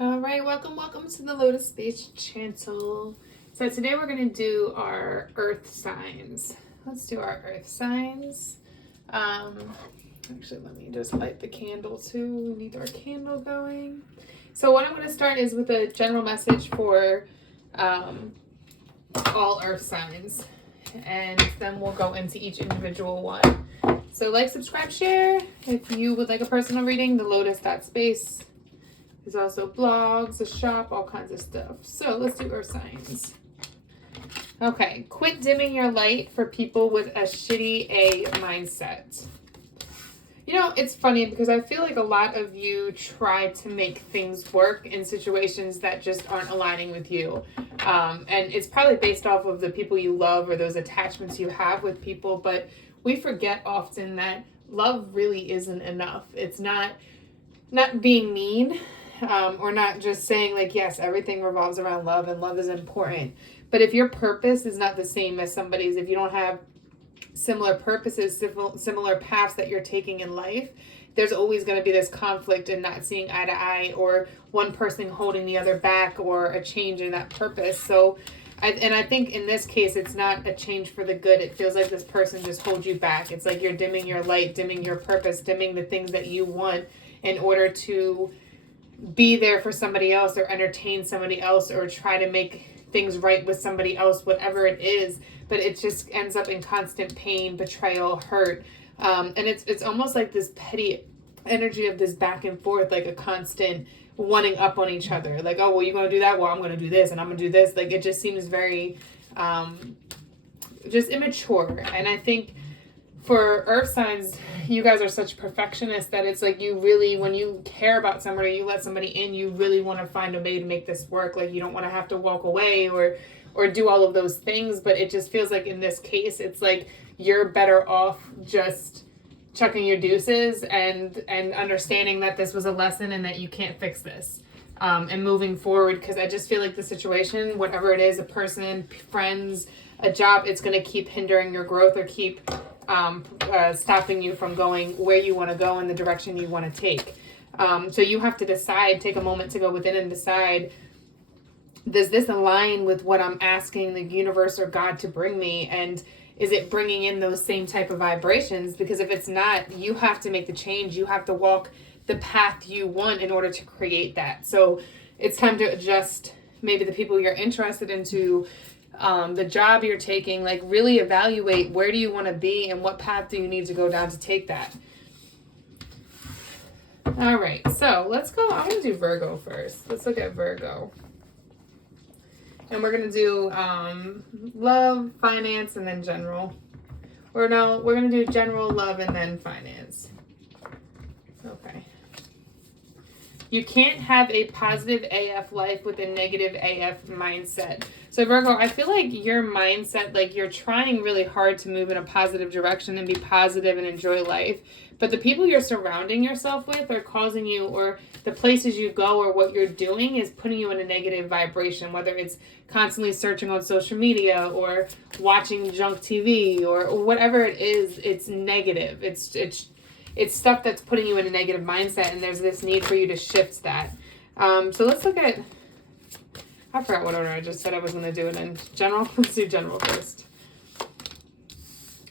All right, welcome to the TheLotus.Space channel. So today we're going to do our earth signs. Let's do our earth signs. Actually, let me just light the candle too. We need our candle going. So what I'm going to start is with a general message for all earth signs. And then we'll go into each individual one. So like, subscribe, share. If you would like a personal reading, TheLotus.Space. There's also blogs, a shop, all kinds of stuff. So let's do earth signs. Okay, quit dimming your light for people with a shitty A mindset. You know, it's funny because I feel like a lot of you try to make things work in situations that just aren't aligning with you. And it's probably based off of the people you love or those attachments you have with people. But we forget often that love really isn't enough. It's not being mean. Or not just saying like, yes, everything revolves around love and love is important. But if your purpose is not the same as somebody's, if you don't have similar purposes, similar paths that you're taking in life, there's always going to be this conflict and not seeing eye to eye, or one person holding the other back, or a change in that purpose. So, I think in this case, it's not a change for the good. It feels like this person just holds you back. It's like you're dimming your light, dimming your purpose, dimming the things that you want in order to be there for somebody else or entertain somebody else or try to make things right with somebody else, whatever it is. But it just ends up in constant pain, betrayal, hurt. And it's almost like this petty energy of this back and forth, like a constant wanting up on each other. Like, oh, well, you're going to do that? Well, I'm going to do this and I'm going to do this. Like, it just seems very just immature. And I think for earth signs, you guys are such perfectionists that it's like you really, when you care about somebody, you let somebody in, you really want to find a way to make this work. Like, you don't want to have to walk away or do all of those things. But it just feels like in this case, it's like you're better off just chucking your deuces and understanding that this was a lesson and that you can't fix this. And moving forward, because I just feel like the situation, whatever it is, a person, friends, a job, it's going to keep hindering your growth or keep stopping you from going where you want to go in the direction you want to take. So you have to decide, take a moment to go within and decide, does this align with what I'm asking the universe or God to bring me? And is it bringing in those same type of vibrations? Because if it's not, you have to make the change. You have to walk the path you want in order to create that. So it's time to adjust maybe the people you're interested into, the job you're taking, like really evaluate where do you want to be and what path do you need to go down to take that. All right, so let's go. I'm going to do Virgo first. Let's look at Virgo. And we're going to do love, finance, and then general. Or no, we're going to do general, love, and then finance. Okay. You can't have a positive AF life with a negative AF mindset. So Virgo, I feel like your mindset, like you're trying really hard to move in a positive direction and be positive and enjoy life. But the people you're surrounding yourself with are causing you, or the places you go or what you're doing is putting you in a negative vibration, whether it's constantly searching on social media or watching junk TV or whatever it is, it's negative. It's stuff that's putting you in a negative mindset, and there's this need for you to shift that. So let's look at, I forgot what order I just said I was going to do it in. General, let's do general first.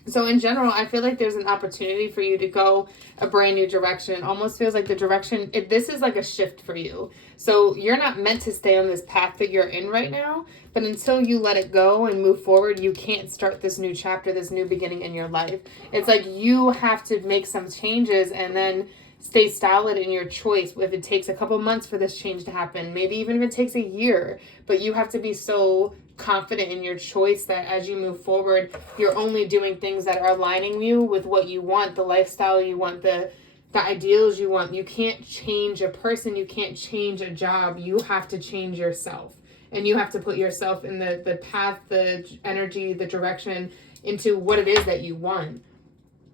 So in general, I feel like there's an opportunity for you to go a brand new direction. It almost feels like the direction, this is like a shift for you. So you're not meant to stay on this path that you're in right now, but until you let it go and move forward, you can't start this new chapter, this new beginning in your life. It's like you have to make some changes and then stay solid in your choice. If it takes a couple months for this change to happen, maybe even if it takes a year, but you have to be so confident in your choice that as you move forward, you're only doing things that are aligning you with what you want, the lifestyle you want, the ideals you want. You can't change a person. You can't change a job. You have to change yourself. And you have to put yourself in the path, the energy, the direction into what it is that you want.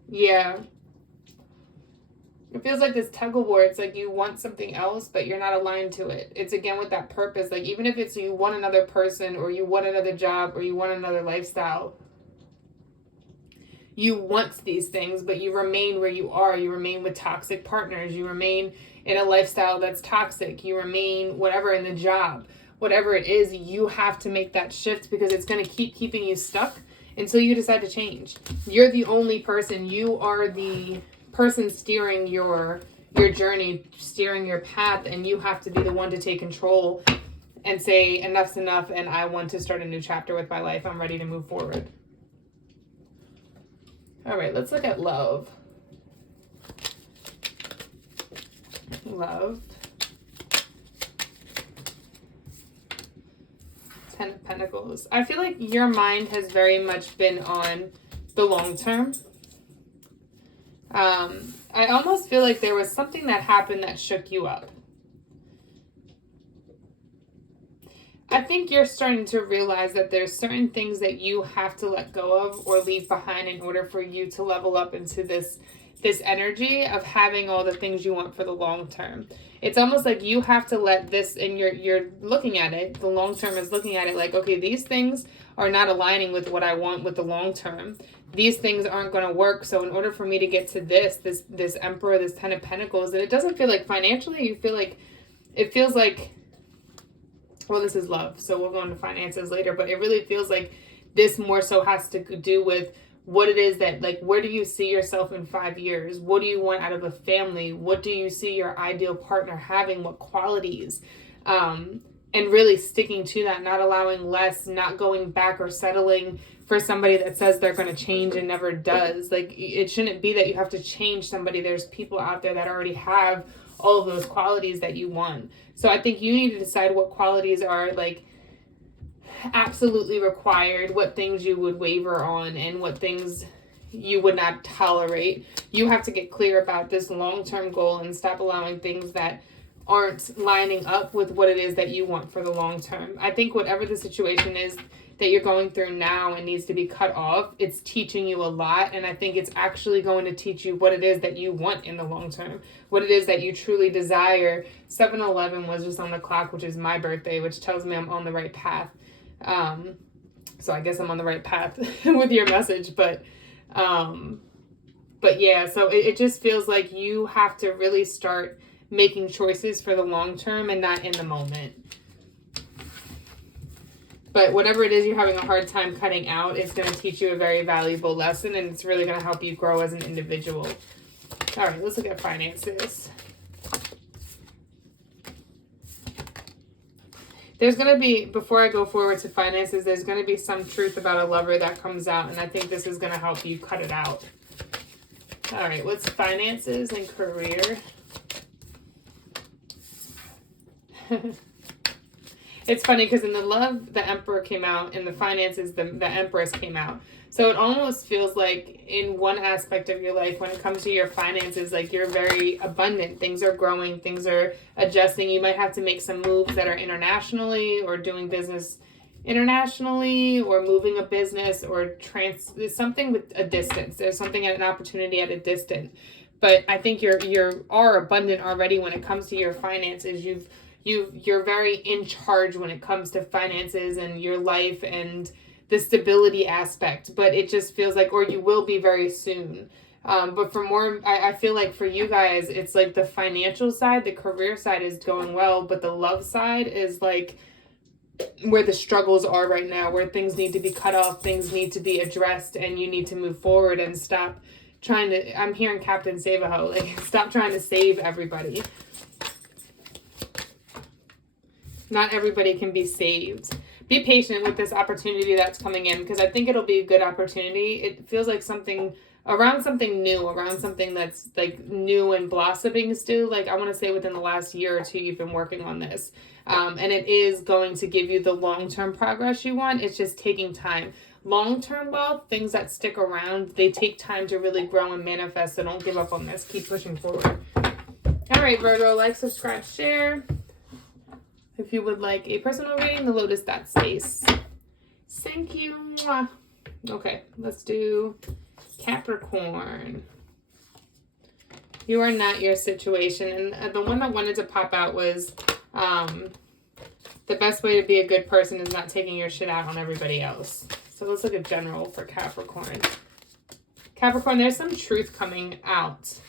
Yeah. It feels like this tug of war. It's like you want something else, but you're not aligned to it. It's again with that purpose. Like even if it's you want another person or you want another job or you want another lifestyle, you want these things, but you remain where you are. You remain with toxic partners. You remain in a lifestyle that's toxic. You remain whatever in the job, whatever it is, you have to make that shift because it's going to keep keeping you stuck until you decide to change. You're the only person. You are the person steering your journey, steering your path, and you have to be the one to take control and say enough's enough and I want to start a new chapter with my life. I'm ready to move forward. All right, let's look at love. Love. Ten of Pentacles. I feel like your mind has very much been on the long term. I almost feel like there was something that happened that shook you up. I think you're starting to realize that there's certain things that you have to let go of or leave behind in order for you to level up into this energy of having all the things you want for the long term. It's almost like you have to let this, and you're looking at it, the long term is looking at it like, okay, these things are not aligning with what I want with the long term. These things aren't going to work. So in order for me to get to this Emperor, this Ten of Pentacles, and it doesn't feel like financially, you feel like, it feels like, well, this is love, so we'll go into finances later, but it really feels like this more so has to do with what it is that, like, where do you see yourself in 5 years? What do you want out of a family? What do you see your ideal partner having? What qualities? And really sticking to that, not allowing less, not going back or settling for somebody that says they're going to change and never does. Like, it shouldn't be that you have to change somebody. There's people out there that already have all of those qualities that you want. So I think you need to decide what qualities are, like, absolutely required, what things you would waver on, and what things you would not tolerate. You have to get clear about this long-term goal and stop allowing things that aren't lining up with what it is that you want for the long term. I think whatever the situation is that you're going through now and needs to be cut off, it's teaching you a lot, and I think it's actually going to teach you what it is that you want in the long term, what it is that you truly desire. 7/11 was just on the clock, which is my birthday, which tells me I'm on the right path. So I guess I'm on the right path with your message, but yeah, so it just feels like you have to really start making choices for the long term and not in the moment. But whatever it is you're having a hard time cutting out, it's going to teach you a very valuable lesson, and it's really going to help you grow as an individual. All right, let's look at finances. There's going to be, before I go forward to finances, there's going to be some truth about a lover that comes out, and I think this is going to help you cut it out. All right, what's finances and career? It's funny because in the love, the Emperor came out. In the finances, the Empress came out. So it almost feels like in one aspect of your life, when it comes to your finances, like you're very abundant. Things are growing. Things are adjusting. You might have to make some moves that are internationally, or doing business internationally, or moving a business, or there's something with a distance. There's something at an opportunity at a distance. But I think you are abundant already when it comes to your finances. You're very in charge when it comes to finances and your life and the stability aspect, but it just feels like, or you will be very soon. But for more, I feel like for you guys, it's like the financial side, the career side is going well, but the love side is like where the struggles are right now, where things need to be cut off, things need to be addressed, and you need to move forward and stop trying to, I'm hearing Captain Save-A-Ho, like stop trying to save everybody. Not everybody can be saved. Be patient with this opportunity that's coming in, because I think it'll be a good opportunity. It feels like something around something new, around something that's like new and blossoming still. Like I want to say within the last year or two, you've been working on this. And it is going to give you the long-term progress you want. It's just taking time. Long-term wealth, things that stick around, they take time to really grow and manifest. So don't give up on this. Keep pushing forward. All right, Virgo, like, subscribe, share. If you would like a personal reading, TheLotus.Space. Thank you. Okay, let's do Capricorn. You are not your situation. And the one I wanted to pop out was the best way to be a good person is not taking your shit out on everybody else. So let's look at general for Capricorn. Capricorn, there's some truth coming out.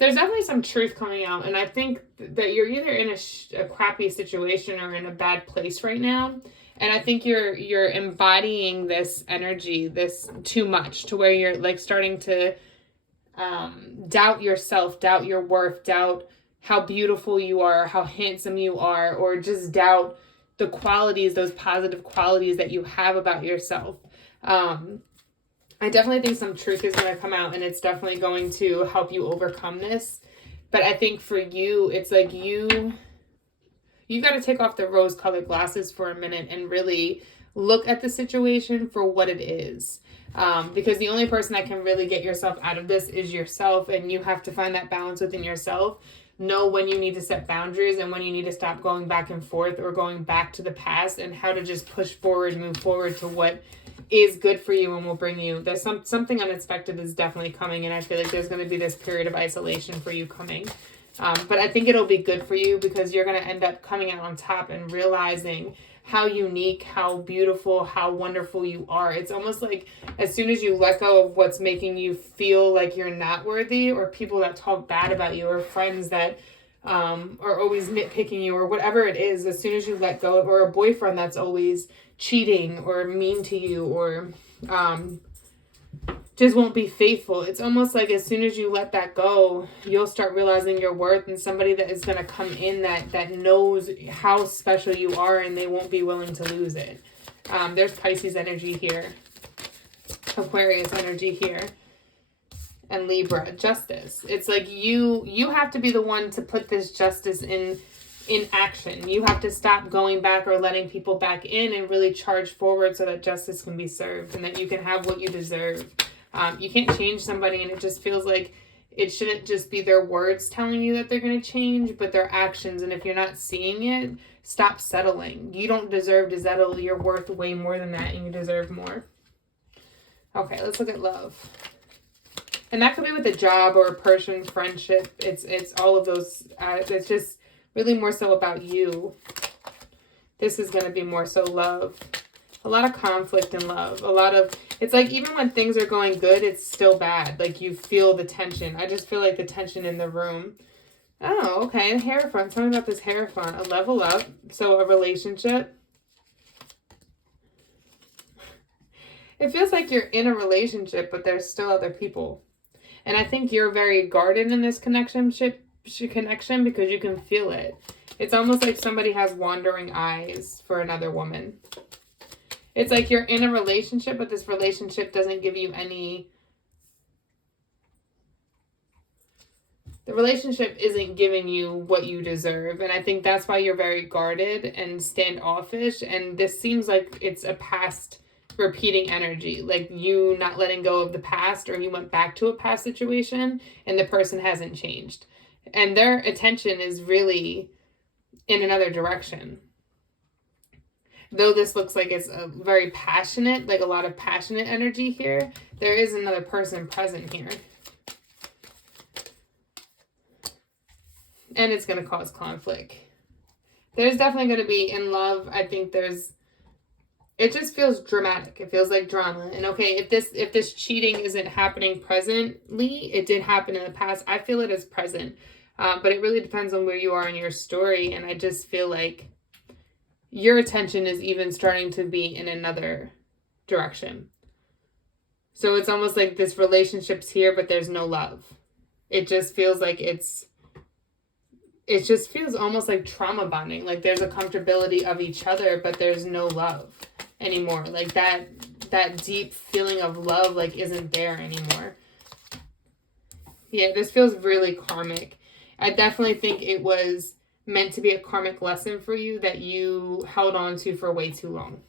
there's definitely some truth coming out. And I think that you're either in a crappy situation or in a bad place right now. And I think you're embodying this energy, this too much, to where you're like starting to doubt yourself, doubt your worth, doubt how beautiful you are, how handsome you are, or just doubt the qualities, those positive qualities that you have about yourself. I definitely think some truth is going to come out, and it's definitely going to help you overcome this. But I think for you, it's like you got to take off the rose-colored glasses for a minute and really look at the situation for what it is. Because the only person that can really get yourself out of this is yourself, and you have to find that balance within yourself. Know when you need to set boundaries and when you need to stop going back and forth or going back to the past, and how to just push forward, move forward to what is good for you and will bring you. There's something unexpected is definitely coming, and I feel like there's going to be this period of isolation for you coming. But I think it'll be good for you, because you're going to end up coming out on top and realizing how unique, how beautiful, how wonderful you are. It's almost like as soon as you let go of what's making you feel like you're not worthy, or people that talk bad about you, or friends that are always nitpicking you, or whatever it is, as soon as you let go of, or a boyfriend that's always cheating or mean to you, or just won't be faithful. It's almost like as soon as you let that go, you'll start realizing your worth, and somebody that is going to come in that knows how special you are, and they won't be willing to lose it. There's Pisces energy here, Aquarius energy here, and Libra, justice. It's like you have to be the one to put this justice in action. You have to stop going back or letting people back in, and really charge forward so that justice can be served and that you can have what you deserve. You can't change somebody, and it just feels like it shouldn't just be their words telling you that they're going to change, but their actions. And if you're not seeing it, stop settling. You don't deserve to settle. You're worth way more than that, and you deserve more. Okay, let's look at love. And that could be with a job or a person, friendship. It's all of those. It's just really more so about you. This is going to be more so love. A lot of conflict in love. It's like even when things are going good, it's still bad. Like you feel the tension. I just feel like the tension in the room. Oh, okay. Hierophant. Something about this Hierophant. A level up. So a relationship. It feels like you're in a relationship, but there's still other people. And I think you're very guarded in this connection because you can feel it. It's almost like somebody has wandering eyes for another woman. It's like you're in a relationship, but this relationship doesn't give you any... The relationship isn't giving you what you deserve. And I think that's why you're very guarded and standoffish. And this seems like it's a past repeating energy. Like you not letting go of the past, or you went back to a past situation and the person hasn't changed. And their attention is really in another direction. Though this looks like it's a very passionate, like a lot of passionate energy here, there is another person present here. And it's going to cause conflict. There's definitely going to be in love. I think it just feels dramatic. It feels like drama. And okay, if this cheating isn't happening presently, it did happen in the past. I feel it as present. But it really depends on where you are in your story. And I just feel like your attention is even starting to be in another direction. So it's almost like this relationship's here, but there's no love. It just feels like it just feels almost like trauma bonding. Like there's a comfortability of each other, but there's no love anymore. Like that deep feeling of love like isn't there anymore. Yeah, this feels really karmic. I definitely think it was meant to be a karmic lesson for you that you held on to for way too long.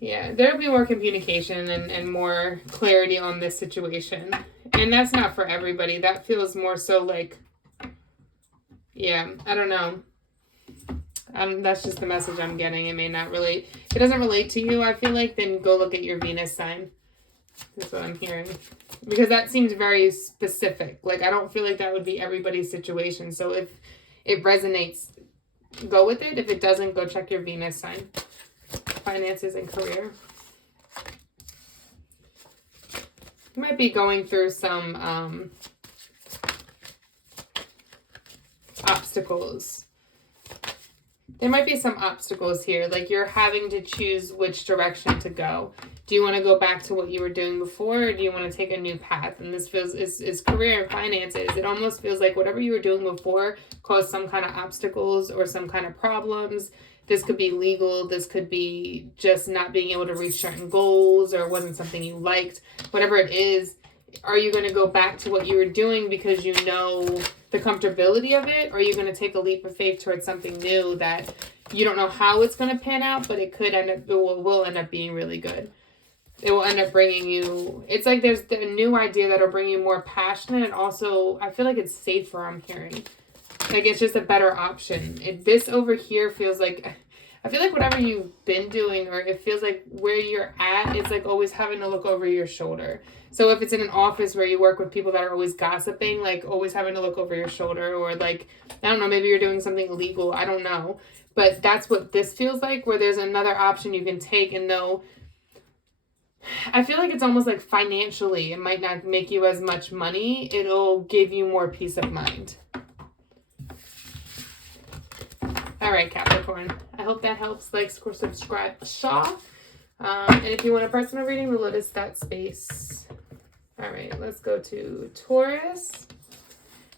Yeah, there'll be more communication and more clarity on this situation. And that's not for everybody. That feels more so like, yeah, I don't know. That's just the message I'm getting. It may not relate. If it doesn't relate to you, I feel like, then go look at your Venus sign. That's what I'm hearing. Because that seems very specific. Like, I don't feel like that would be everybody's situation. So if it resonates, go with it. If it doesn't, go check your Venus sign. Finances and career. You might be going through some obstacles. There might be some obstacles here, like you're having to choose which direction to go. Do you want to go back to what you were doing before, or do you want to take a new path? And this feels is career and finances. It almost feels like whatever you were doing before caused some kind of obstacles or some kind of problems. This could be legal. This could be just not being able to reach certain goals, or wasn't something you liked. Whatever it is, are you going to go back to what you were doing because you know the comfortability of it, or are you going to take a leap of faith towards something new that you don't know how it's going to pan out, but it could end up, will end up being really good. It will end up bringing you, it's like there's a new idea that'll bring you more passion, and also I feel like it's safer, I'm hearing. Like it's just a better option. This over here feels like, I feel like whatever you've been doing, or it feels like where you're at is like always having to look over your shoulder. So if it's in an office where you work with people that are always gossiping, like always having to look over your shoulder, or like, I don't know, maybe you're doing something illegal. I don't know. But that's what this feels like, where there's another option you can take. And though I feel like it's almost like financially, it might not make you as much money. It'll give you more peace of mind. All right, Capricorn. I hope that helps. Like, subscribe, shop. And if you want a personal reading, TheLotus.Space. All right, let's go to Taurus.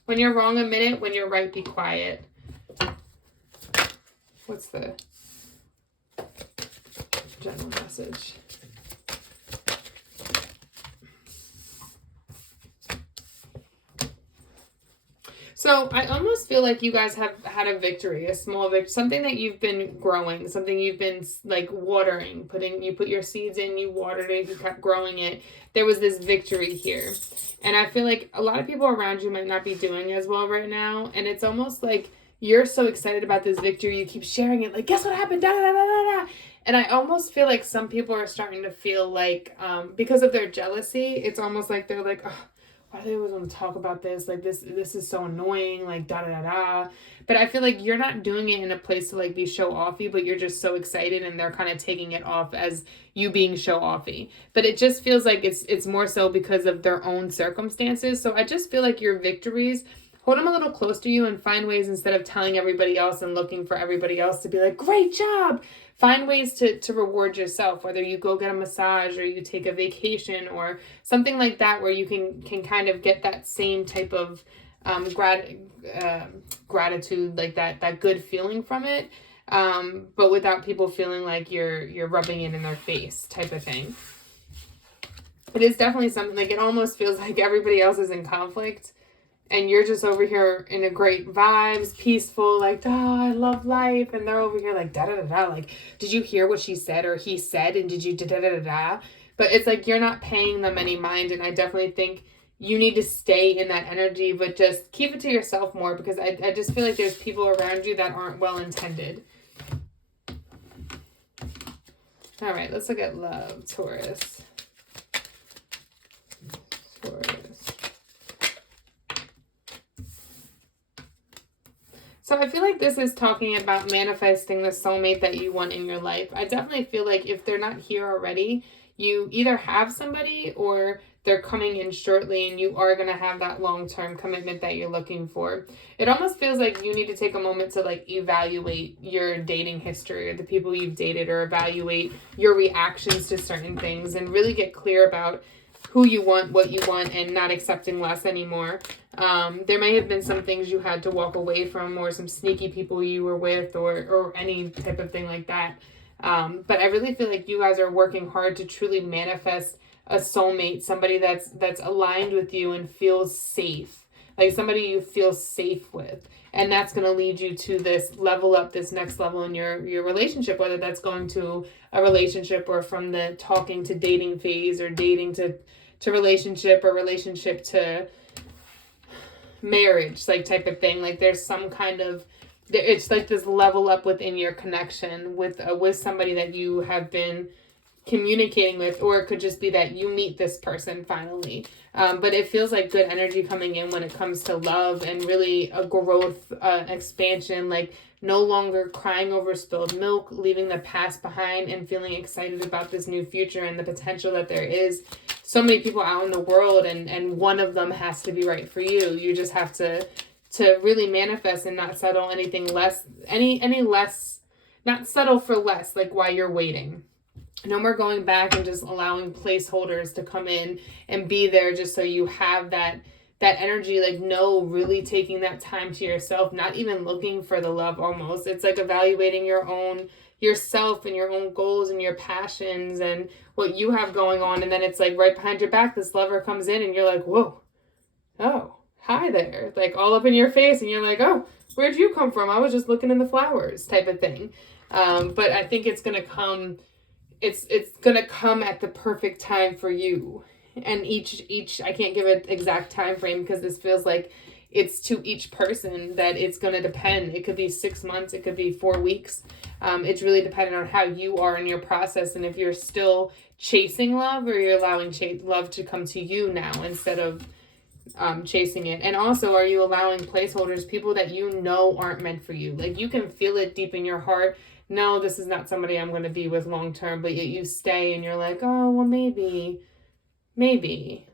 When you're wrong, a minute. When you're right, be quiet. What's the general message? So I almost feel like you guys have had a victory, a small victory, something that you've been growing, something you've been like watering, you put your seeds in, you watered it, you kept growing it. There was this victory here. And I feel like a lot of people around you might not be doing as well right now. And it's almost like you're so excited about this victory, you keep sharing it, like, guess what happened? Da, da, da, da, da. And I almost feel like some people are starting to feel like, because of their jealousy, it's almost like they're like, oh, why do they always want to talk about this? Like, this is so annoying, like, da, da, da, da. But I feel like you're not doing it in a place to, like, be show-offy, but you're just so excited, and they're kind of taking it off as you being show-offy. But it just feels like it's more so because of their own circumstances. So I just feel like your victories, hold them a little close to you and find ways, instead of telling everybody else and looking for everybody else to be like, great job. Find ways to reward yourself, whether you go get a massage or you take a vacation or something like that, where you can kind of get that same type of gratitude, like that good feeling from it, but without people feeling like you're rubbing it in their face type of thing. It is definitely something, like, it almost feels like everybody else is in conflict, and you're just over here in a great vibes, peaceful, like, oh, I love life. And they're over here like, da da da da. Like, did you hear what she said or he said? And did you da da da da da? But it's like you're not paying them any mind. And I definitely think you need to stay in that energy, but just keep it to yourself more, because I just feel like there's people around you that aren't well intended. All right, let's look at love, Taurus. So I feel like this is talking about manifesting the soulmate that you want in your life. I definitely feel like if they're not here already, you either have somebody or they're coming in shortly, and you are going to have that long-term commitment that you're looking for. It almost feels like you need to take a moment to, like, evaluate your dating history or the people you've dated, or evaluate your reactions to certain things, and really get clear about who you want, what you want, and not accepting less anymore. There may have been some things you had to walk away from, or some sneaky people you were with, or any type of thing like that. But I really feel like you guys are working hard to truly manifest a soulmate, somebody that's aligned with you and feels safe, like somebody you feel safe with. And that's going to lead you to this level up, this next level in your relationship, whether that's going to a relationship, or from the talking to dating phase, or dating to relationship, or relationship to marriage, like, type of thing. Like, there's some kind of, it's like this level up within your connection with somebody that you have been communicating with, or it could just be that you meet this person finally. But it feels like good energy coming in when it comes to love and really a growth, expansion, like no longer crying over spilled milk, leaving the past behind and feeling excited about this new future and the potential that there is. So many people out in the world, and one of them has to be right for you. You just have to really manifest and not settle anything less, any less, not settle for less, like while you're waiting. No more going back and just allowing placeholders to come in and be there just so you have that energy. Like, no, really taking that time to yourself, not even looking for the love almost. It's like evaluating yourself and your own goals and your passions and what you have going on. And then it's like right behind your back, this lover comes in and you're like, whoa, oh, hi there. Like all up in your face. And you're like, oh, where'd you come from? I was just looking in the flowers type of thing. But I think it's going to come. It's going to come at the perfect time for you. And each I can't give an exact time frame because this feels like it's to each person that it's going to depend. It could be 6 months. It could be 4 weeks. It's really dependent on how you are in your process. And if you're still chasing love or you're allowing love to come to you now instead of chasing it. And also, are you allowing placeholders, people that you know aren't meant for you? Like you can feel it deep in your heart. No, this is not somebody I'm going to be with long term, but yet you stay and you're like, oh, well, maybe.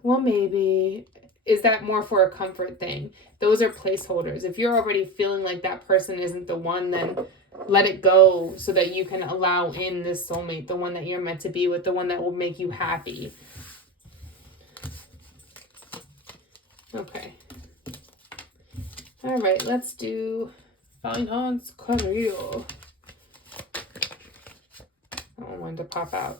Well, maybe. Is that more for a comfort thing? Those are placeholders. If you're already feeling like that person isn't the one, then let it go so that you can allow in this soulmate, the one that you're meant to be with, the one that will make you happy. Okay. All right, let's do finance career. I wanted to pop out.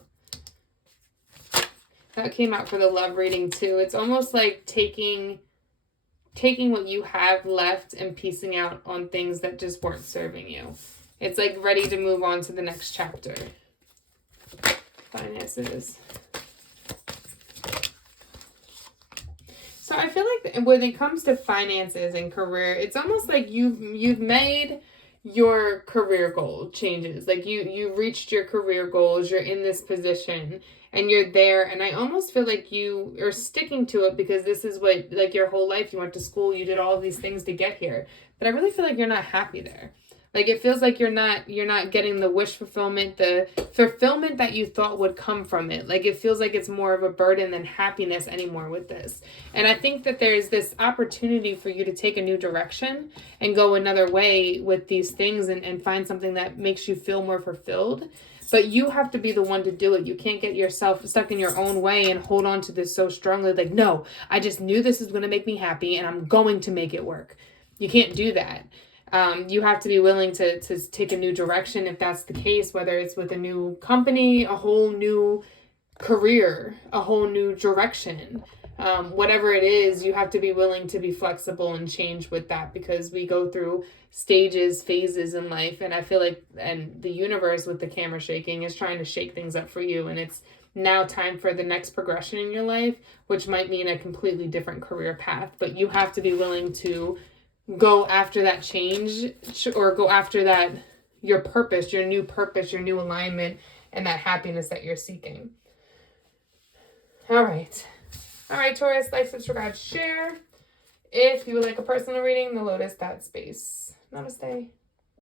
That came out for the love reading too. It's almost like taking what you have left and piecing out on things that just weren't serving you. It's like ready to move on to the next chapter. Finances. So I feel like when it comes to finances and career, it's almost like you've made your career goal changes. Like you reached your career goals, you're in this position and you're there. And I almost feel like you are sticking to it because this is what, like your whole life, you went to school, you did all of these things to get here. But I really feel like you're not happy there. Like it feels like you're not getting the wish fulfillment, the fulfillment that you thought would come from it. Like it feels like it's more of a burden than happiness anymore with this. And I think that there's this opportunity for you to take a new direction and go another way with these things and find something that makes you feel more fulfilled. But you have to be the one to do it. You can't get yourself stuck in your own way and hold on to this so strongly. Like, no, I just knew this is going to make me happy and I'm going to make it work. You can't do that. You have to be willing to take a new direction if that's the case, whether it's with a new company, a whole new career, a whole new direction. Whatever it is, you have to be willing to be flexible and change with that because we go through stages, phases in life. And I feel like, and the universe with the camera shaking is trying to shake things up for you. And it's now time for the next progression in your life, which might mean a completely different career path. But you have to be willing to go after that change or go after that, your purpose, your new alignment, and that happiness that you're seeking. All right, Taurus, like, subscribe, share. If you would like a personal reading, TheLotus.Space. Namaste.